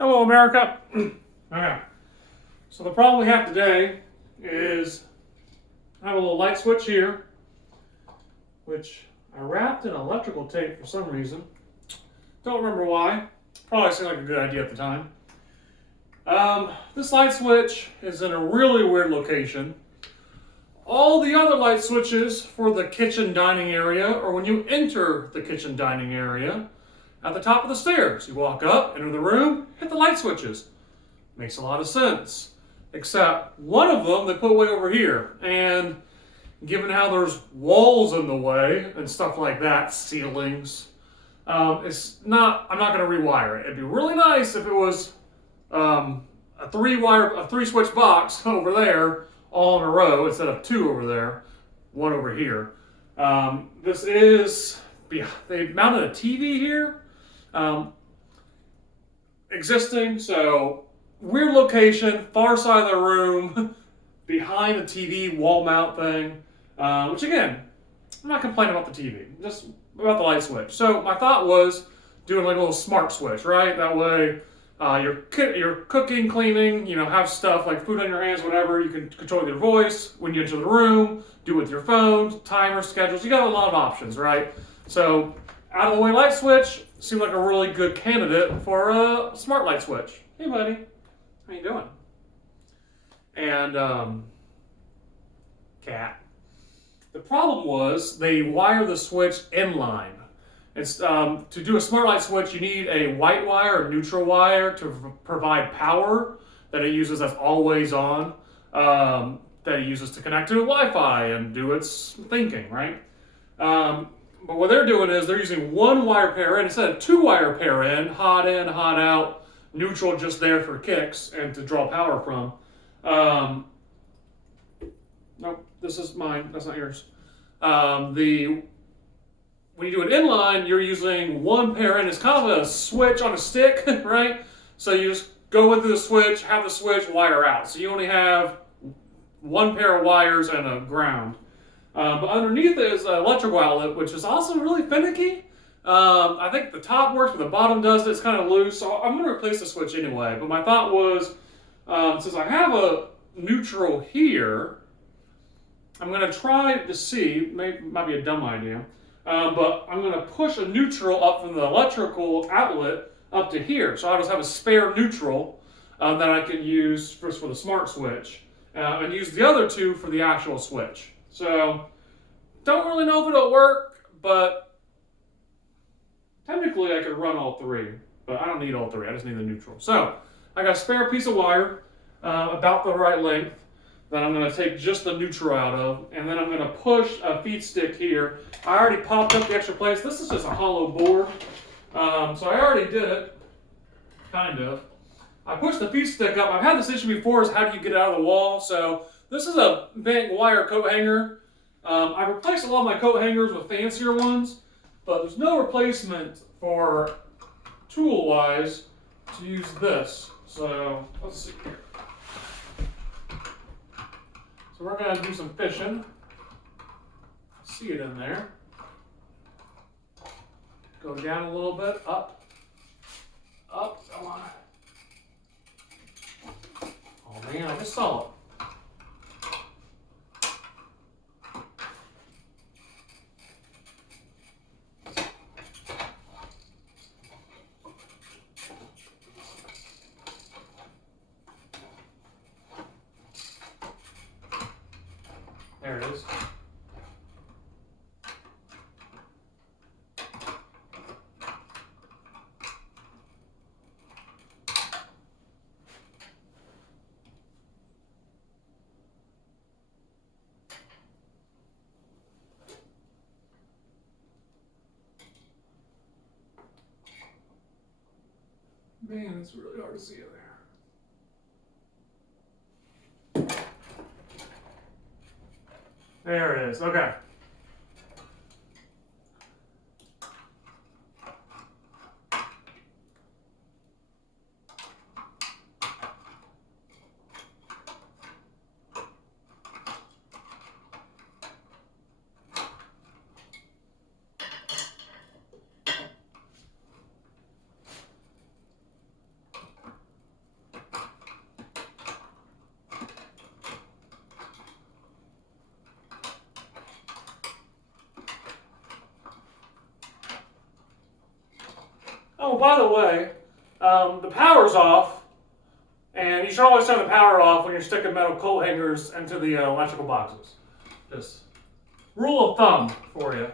Hello, America. Okay. So the problem we have today is I have a little light switch here, which I wrapped in electrical tape for some reason. Don't remember why. Probably seemed like a good idea at the time. This light switch is in a really weird location. All the other light switches for the kitchen dining area are when you enter the kitchen dining area at the top of the stairs. You walk up, enter the room, hit the light switches. Makes a lot of sense. Except one of them they put way over here. And given how there's walls in the way and stuff like that, ceilings, I'm not going to rewire it. It'd be really nice if it was a three switch box over there, all in a row instead of two over there, one over here. They mounted a TV here, existing, so weird location, far side of the room, behind a TV wall mount thing, which again, I'm not complaining about the TV, just about the light switch. So my thought was doing like a little smart switch, right? That way, you're cooking, cleaning, have stuff like food on your hands, whatever. You can control your voice when you enter the room, do it with your phone, timer, schedules. You got a lot of options, right? So out of the way light switch seemed like a really good candidate for a smart light switch. Hey, buddy, how you doing? And cat. The problem was they wire the switch inline. It's to do a smart light switch, you need a white wire or neutral wire to provide power that it uses that's always on, that it uses to connect to Wi-Fi and do its thinking, right? But what they're doing is they're using one wire pair in instead of two wire pair in, hot out, neutral just there for kicks and to draw power from. Nope, this is mine. That's not yours. When you do it inline, you're using one pair in. It's kind of a switch on a stick, right? So you just go into the switch, have the switch, wire out. So you only have one pair of wires and a ground. But underneath is an electrical outlet, which is also really finicky. I think the top works, but the bottom doesn't. It's kind of loose. So I'm going to replace the switch anyway. But my thought was, since I have a neutral here, I'm going to try to see, might be a dumb idea, but I'm going to push a neutral up from the electrical outlet up to here. So I just have a spare neutral that I can use for the smart switch and use the other two for the actual switch. So don't really know if it'll work, but technically I could run all three, but I don't need all three. I just need the neutral. So I got a spare piece of wire about the right length that I'm going to take just the neutral out of, and then I'm going to push a feed stick here. I already popped up the extra plates. This is just a hollow board, so I already did it, kind of. I pushed the feed stick up. I've had this issue before, is how do you get it out of the wall? So this is a bent wire coat hanger. I replaced a lot of my coat hangers with fancier ones, but there's no replacement for tool-wise to use this. So let's see here. So we're going to do some fishing. See it in there. Go down a little bit, up, come on. Oh man, I just saw it. There it is. Man, it's really hard to see it there. There it is. Okay. Oh, by the way, the power's off, and you should always turn the power off when you're sticking metal coat hangers into the electrical boxes. Just rule of thumb for you.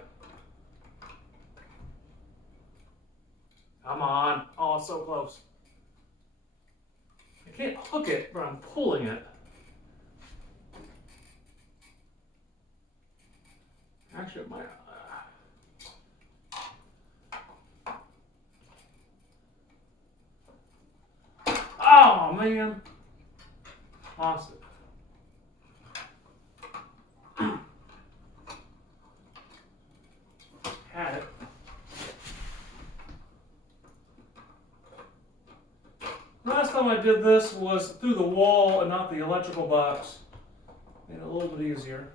Come on. Oh, it's so close. I can't hook it, but I'm pulling it. Actually, it might. Oh, man. Lost it. Had it. Last time I did this was through the wall and not the electrical box. Made it a little bit easier.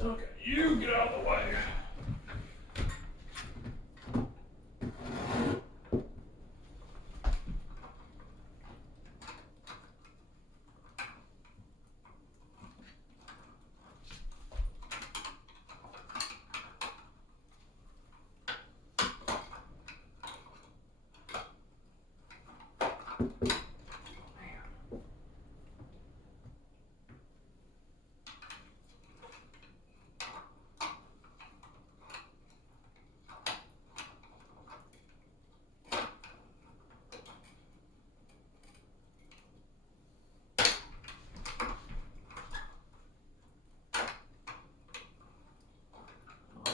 Okay, you get out of the way.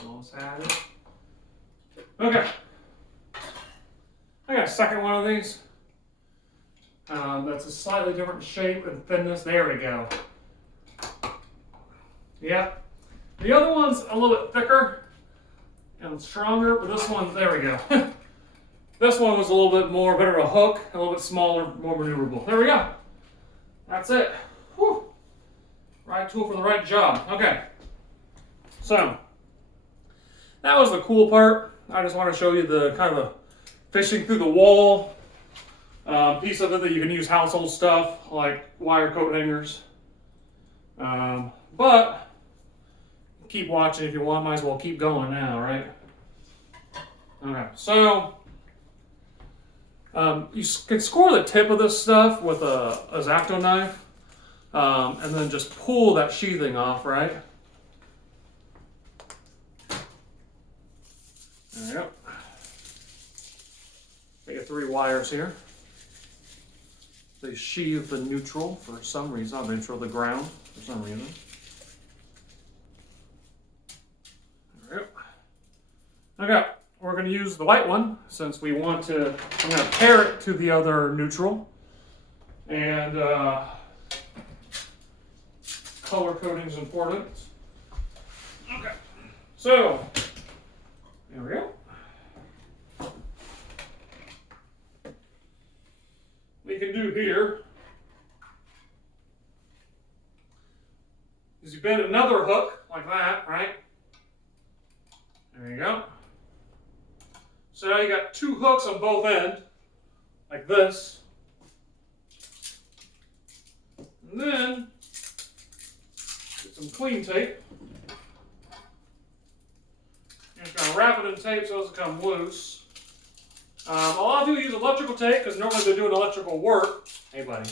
Almost had it. Okay. I got a second one of these. That's a slightly different shape and thinness. There we go. Yep. The other one's a little bit thicker and stronger, but this one, there we go. This one was a little bit more, better of a hook, a little bit smaller, more maneuverable. There we go. That's it. Whew. Right tool for the right job. Okay. So, that was the cool part. I just want to show you the kind of the fishing through the wall piece of it that you can use household stuff like wire coat hangers. But keep watching if you want. Might as well keep going now, right? Okay, so you can score the tip of this stuff with a X-Acto knife, and then just pull that sheathing off, right? There you go. I get 3 wires here. They sheathe the neutral for some reason, not neutral, the ground for some reason. There we go. Okay, we're going to use the white one since we want to, I'm going to pair it to the other neutral. And color coding is important. Okay, so there we go. We can do here is you bend another hook like that, right? There you go. So now you got 2 hooks on both ends, like this. And then get some clean tape. You're just gonna wrap it in tape so it doesn't come loose. A lot of people use electrical tape because normally they're doing electrical work. Hey, buddy.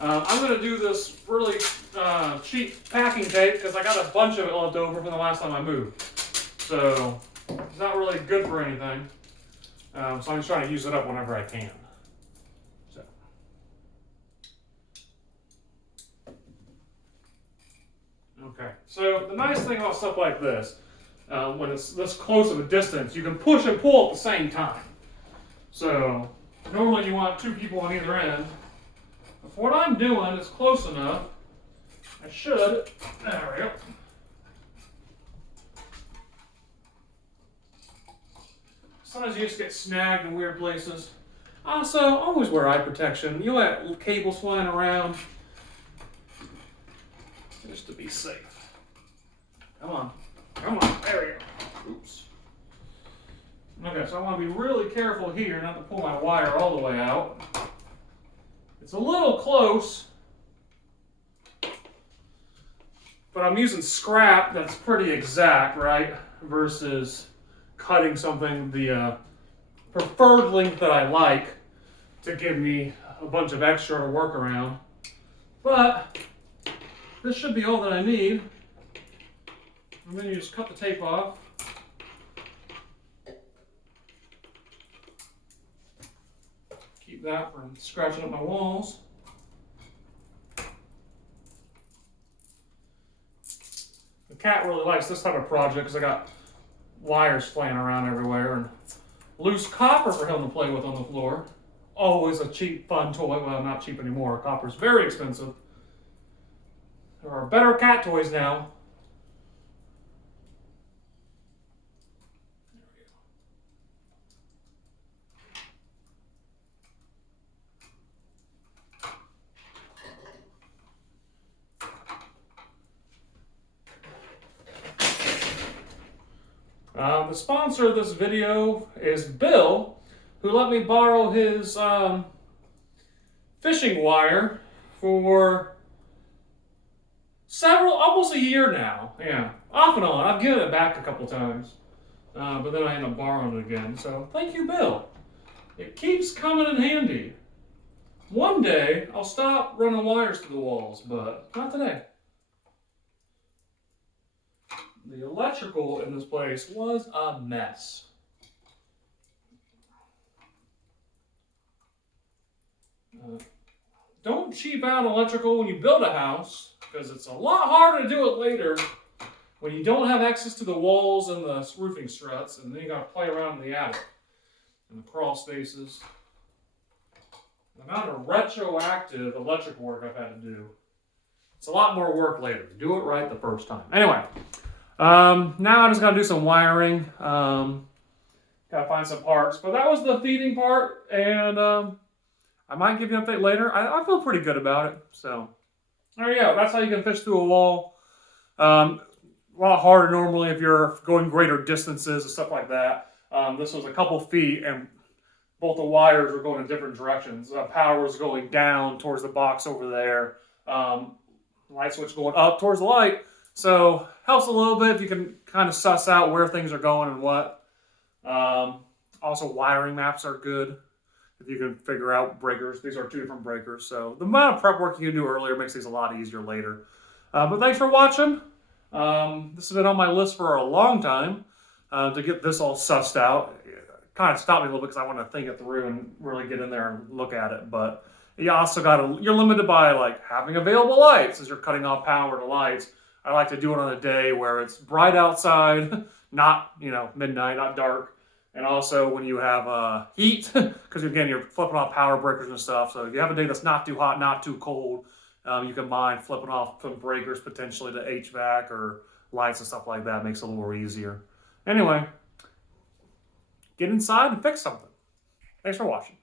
I'm going to do this really cheap packing tape because I got a bunch of it left over from the last time I moved. So it's not really good for anything. So I'm just trying to use it up whenever I can. So. Okay. So the nice thing about stuff like this, when it's this close of a distance, you can push and pull at the same time. So, normally you want 2 people on either end. But for what I'm doing, it's close enough. I should, there we go. Sometimes you just get snagged in weird places. Also, always wear eye protection. You'll have cables flying around. Just to be safe. Come on. Come on. There we go. Oops. Okay, so I want to be really careful here not to pull my wire all the way out. It's a little close, but I'm using scrap that's pretty exact, right? Versus cutting something the preferred length that I like to give me a bunch of extra to work around. But this should be all that I need. And then you just cut the tape off. Keep that from scratching up my walls. The cat really likes this type of project because I got wires flying around everywhere and loose copper for him to play with on the floor. Always a cheap, fun toy. Well, not cheap anymore. Copper's very expensive. There are better cat toys now. The sponsor of this video is Bill, who let me borrow his fishing wire for almost a year now. Yeah, off and on. I've given it back a couple times, but then I end up borrowing it again. So thank you, Bill. It keeps coming in handy. One day I'll stop running wires to the walls, but not today. The electrical in this place was a mess. Don't cheap out electrical when you build a house, because it's a lot harder to do it later when you don't have access to the walls and the roofing struts, and then you got to play around in the attic and the crawl spaces. The amount of retroactive electrical work I've had to do. It's a lot more work later. Do it right the first time. Anyway. Now I just gotta do some wiring. Gotta find some parts. But that was the feeding part, and I might give you an update later. I feel pretty good about it. So there you go. That's how you can fish through a wall. A lot harder normally if you're going greater distances and stuff like that. This was a couple feet, and both the wires were going in different directions. Power was going down towards the box over there. Light switch going up towards the light. So helps a little bit if you can kind of suss out where things are going and what. Also, wiring maps are good if you can figure out breakers. These are two different breakers. So the amount of prep work you can do earlier makes these a lot easier later. But thanks for watching. This has been on my list for a long time to get this all sussed out. It kind of stopped me a little bit because I want to think it through and really get in there and look at it. But you also you're limited by like having available lights as you're cutting off power to lights. I like to do it on a day where it's bright outside, not, midnight, not dark. And also when you have heat, because again, you're flipping off power breakers and stuff. So if you have a day that's not too hot, not too cold, you can mind flipping off some breakers potentially to HVAC or lights and stuff like that. Makes it a little more easier. Anyway, get inside and fix something. Thanks for watching.